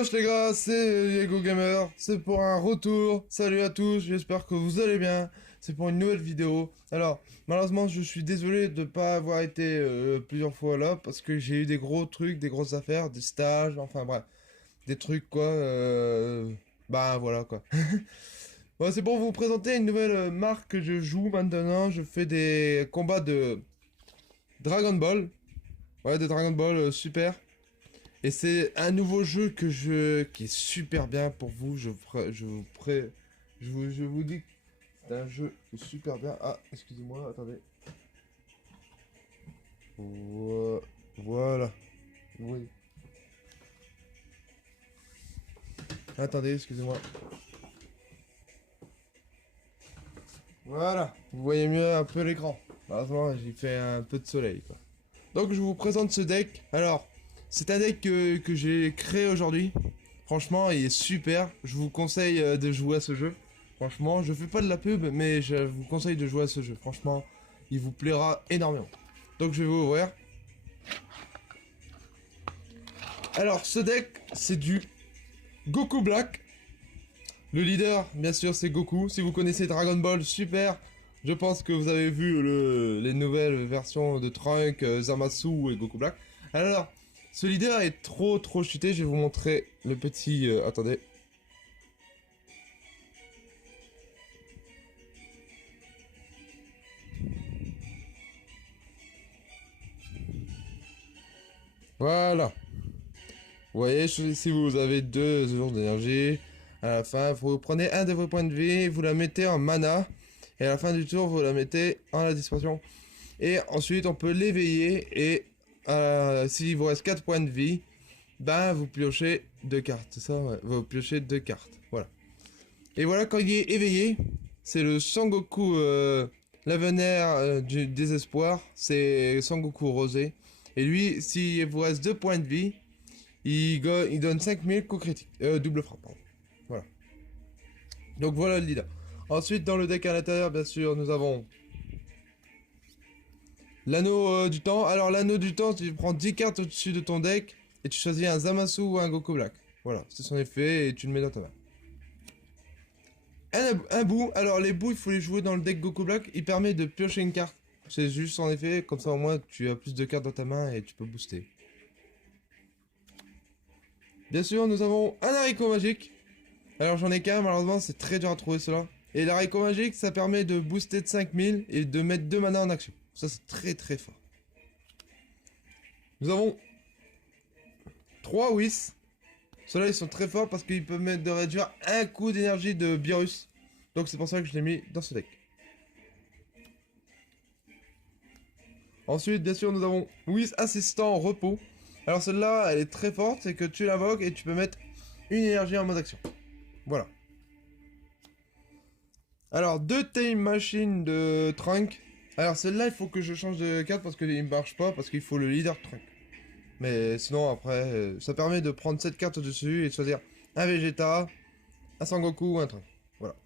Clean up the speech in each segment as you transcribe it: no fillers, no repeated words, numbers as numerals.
Wesh les gars, c'est Diego Gamer, c'est pour un retour. Salut à tous, j'espère que vous allez bien. C'est pour une nouvelle vidéo. Alors, malheureusement, je suis désolé de pas avoir été plusieurs fois là parce que j'ai eu des gros trucs, des grosses affaires, des stages, enfin bref, des trucs quoi. Bah voilà quoi. Bon, c'est pour vous présenter une nouvelle marque que je joue maintenant. Je fais des combats de Dragon Ball. Ouais, de Dragon Ball super. Et c'est un nouveau jeu qui est super bien pour vous. Je vous dis que c'est un jeu qui est super bien. Ah, excusez-moi, attendez. Voilà. Oui. Attendez, excusez-moi. Voilà. Vous voyez mieux un peu l'écran. Malheureusement, j'ai fait un peu de soleil, quoi. Donc, je vous présente ce deck. Alors, c'est un deck que j'ai créé aujourd'hui. Franchement, il est super. Je vous conseille de jouer à ce jeu. Franchement, je fais pas de la pub, mais je vous conseille de jouer à ce jeu. Franchement, il vous plaira énormément. Donc, je vais vous ouvrir. Alors, ce deck, c'est du Goku Black. Le leader, bien sûr, c'est Goku. Si vous connaissez Dragon Ball, super. Je pense que vous avez vu les nouvelles versions de Trunk, Zamasu et Goku Black. Alors, ce leader est trop cheaté. Je vais vous montrer le petit... attendez. Voilà. Vous voyez, si vous avez 2 jours d'énergie, à la fin, vous prenez un de vos points de vie, vous la mettez en mana, et à la fin du tour, vous la mettez en la dispersion. Et ensuite, on peut l'éveiller, et s'il vous reste 4 points de vie, ben, vous piochez 2 cartes, c'est ça, ouais. Vous piochez 2 cartes, voilà. Et voilà, quand il est éveillé, c'est le Sangoku Lavenaire du désespoir, c'est Sangoku rosé. Et lui, s'il vous reste 2 points de vie, il donne 5000 coups critiques. Double frappe, pardon. Voilà. Donc voilà le leader. Ensuite, dans le deck à l'intérieur, bien sûr, nous avons l'anneau du temps. Alors, l'anneau du temps, tu prends 10 cartes au-dessus de ton deck et tu choisis un Zamasu ou un Goku Black. Voilà, c'est son effet et tu le mets dans ta main. Un bout. Alors, les bouts, il faut les jouer dans le deck Goku Black. Il permet de piocher une carte. C'est juste son effet. Comme ça, au moins, tu as plus de cartes dans ta main et tu peux booster. Bien sûr, nous avons un haricot magique. Alors j'en ai qu'un, malheureusement c'est très dur à trouver cela. Et l'haricot magique, ça permet de booster de 5000 et de mettre 2 mana en action. Ça c'est très fort. Nous avons 3 Whis. Ceux-là ils sont très forts parce qu'ils peuvent mettre de réduire un coup d'énergie de Beerus. Donc c'est pour ça que je l'ai mis dans ce deck. Ensuite, bien sûr, nous avons Whis assistant repos. Alors celle-là, elle est très forte, c'est que tu l'invoques et tu peux mettre une énergie en mode action. Voilà. Alors, 2 Time Machine de Trunk. Alors, celle-là, il faut que je change de carte parce qu'il ne marche pas, parce qu'il faut le leader Trunk. Mais sinon, après, ça permet de prendre cette carte au-dessus et de choisir un Vegeta, un Sangoku ou un Trunk. Voilà.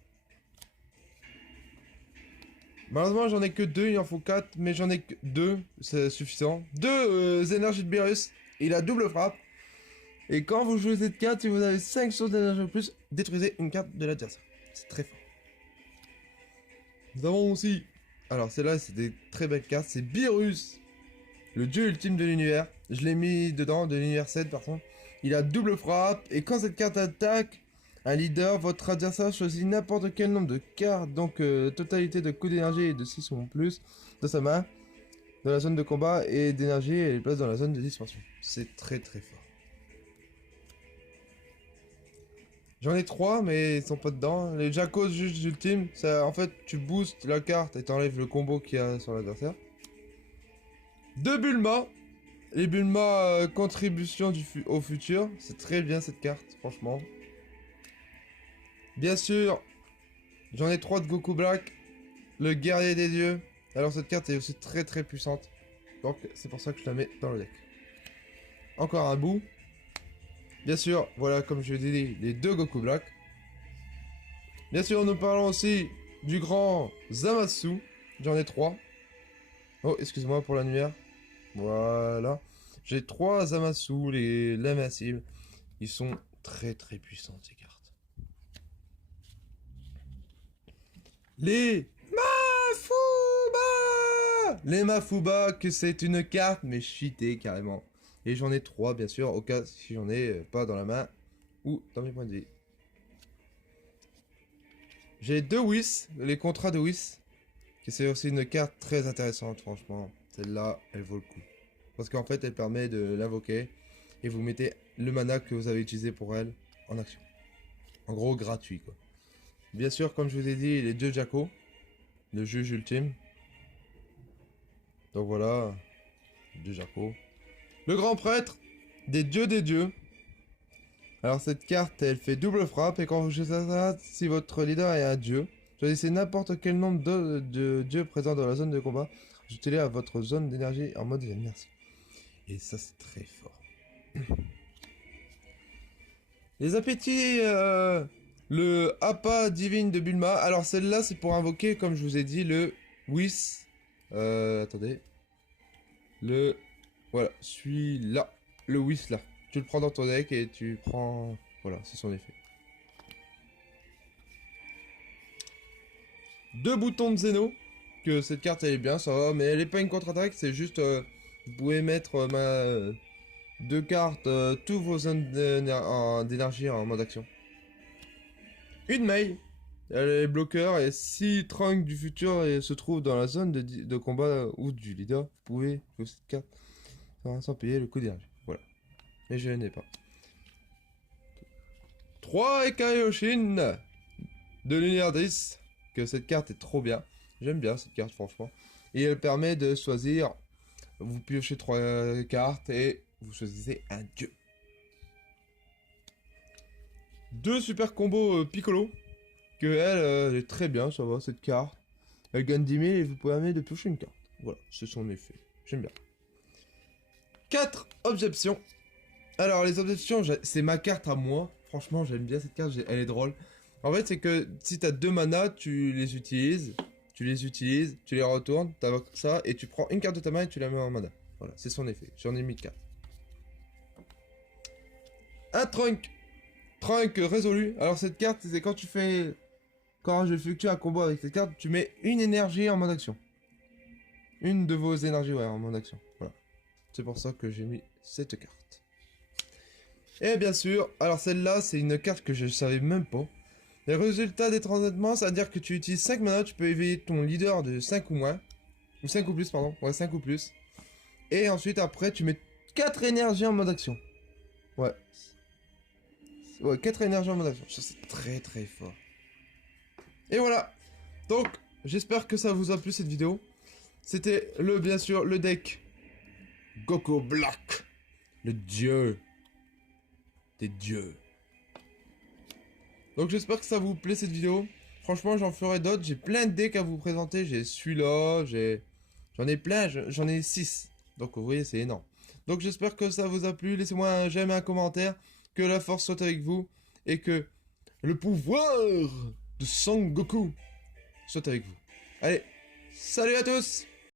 Malheureusement, j'en ai que 2, il en faut 4, mais j'en ai que 2, c'est suffisant. 2 énergies de Beerus, il a double frappe. Et quand vous jouez cette carte, si vous avez 5 sources d'énergie en plus, détruisez une carte de l'adversaire. C'est très fort. Nous avons aussi... Alors celle-là, c'est des très belles cartes. C'est Beerus, le dieu ultime de l'univers. Je l'ai mis dedans, de l'univers 7 par contre. Il a double frappe. Et quand cette carte attaque un leader, votre adversaire choisit n'importe quel nombre de cartes. Donc totalité de coups d'énergie et de 6 ou plus de sa main. Dans la zone de combat et d'énergie et les place dans la zone de dispersion. C'est très fort. J'en ai 3 mais ils sont pas dedans. Les Jakos juste ultime, ça, en fait tu boostes la carte et t'enlèves le combo qu'il y a sur l'adversaire. 2 Bulma. Les Bulma contribution au futur. C'est très bien cette carte, franchement. Bien sûr, j'en ai 3 de Goku Black. Le guerrier des dieux. Alors cette carte est aussi très puissante. Donc c'est pour ça que je la mets dans le deck. Encore un bout. Bien sûr, voilà, comme je l'ai dit, les 2 Goku Black. Bien sûr, nous parlons aussi du grand Zamasu. J'en ai 3. Oh, excusez-moi pour la lumière. Voilà. J'ai 3 Zamasu, les l'invincibles. Ils sont très très puissantes ces cartes. Les Mafuba! Les Mafuba, que c'est une carte, mais cheatée carrément. Et j'en ai 3 bien sûr, au cas si j'en ai pas dans la main ou dans mes points de vie. J'ai 2 Whis, les contrats de Whis. Que c'est aussi une carte très intéressante, franchement. Celle-là, elle vaut le coup. Parce qu'en fait, elle permet de l'invoquer. Et vous mettez le mana que vous avez utilisé pour elle en action. En gros, gratuit, quoi. Bien sûr, comme je vous ai dit, les 2 Jaco. Le juge ultime. Donc voilà. 2 Jaco. Le grand prêtre des dieux. Alors cette carte, elle fait double frappe. Et quand vous choisissez ça, si votre leader est un dieu, choisissez n'importe quel nombre de dieux présents dans la zone de combat. Ajoutez-les à votre zone d'énergie en mode merci. Et ça, c'est très fort. Les appétits, le Appa divine de Bulma. Alors celle-là, c'est pour invoquer, comme je vous ai dit, le Whis. Attendez. Voilà, celui-là. Le Whis là. Tu le prends dans ton deck et tu prends... Voilà, c'est son effet. 2 boutons de Zeno. Que cette carte, elle est bien, ça va. Mais elle est pas une contre-attaque, c'est juste... vous pouvez mettre 2 cartes, tous vos zones d'énergie en mode action. Une mail. Elle est bloqueur et si Trunk du futur se trouve dans la zone de combat ou du leader, vous pouvez jouer cette carte sans payer le coût d'énergie. Voilà. Mais je n'ai pas. 3 Ekaioshin de l'univers 10. Que cette carte est trop bien. J'aime bien cette carte, franchement. Et elle permet de choisir. Vous piochez 3 cartes et vous choisissez un dieu. 2 super combos Piccolo. Que elle est très bien, ça va, cette carte. Elle gagne 10 000 et vous pouvez amener de piocher une carte. Voilà, c'est son effet. J'aime bien. 4 objections. Alors, les objections, c'est ma carte à moi. Franchement, j'aime bien cette carte, elle est drôle. En fait, c'est que si t'as 2 manas, tu les utilises, tu les retournes, t'invoques ça, et tu prends une carte de ta main et tu la mets en mana. Voilà, c'est son effet. J'en ai mis 4. Un Trunk. Trunk résolu. Alors, cette carte, c'est quand tu fais... Quand je fluctue un combo avec cette carte, tu mets une énergie en mode action. Une de vos énergies, ouais, en mode action. Voilà. C'est pour ça que j'ai mis cette carte. Et bien sûr, alors celle-là, c'est une carte que je savais même pas. Les résultats des transendements, ça veut dire que tu utilises 5 mana, tu peux éveiller ton leader de 5 ou moins. Ou 5 ou plus, pardon. Ouais, 5 ou plus. Et ensuite, après, tu mets 4 énergies en mode action. Ouais. Ouais, 4 énergies en mode action. Ça, c'est très très fort. Et voilà. Donc, j'espère que ça vous a plu cette vidéo. C'était bien sûr, le deck Goku Black. Le dieu des dieux. Donc j'espère que ça vous plaît cette vidéo. Franchement, j'en ferai d'autres. J'ai plein de decks à vous présenter. J'ai celui-là, j'en ai plein, j'en ai 6. Donc vous voyez, c'est énorme. Donc j'espère que ça vous a plu. Laissez-moi un j'aime et un commentaire. Que la force soit avec vous. Et que le pouvoir de Son Goku soit avec vous. Allez, salut à tous!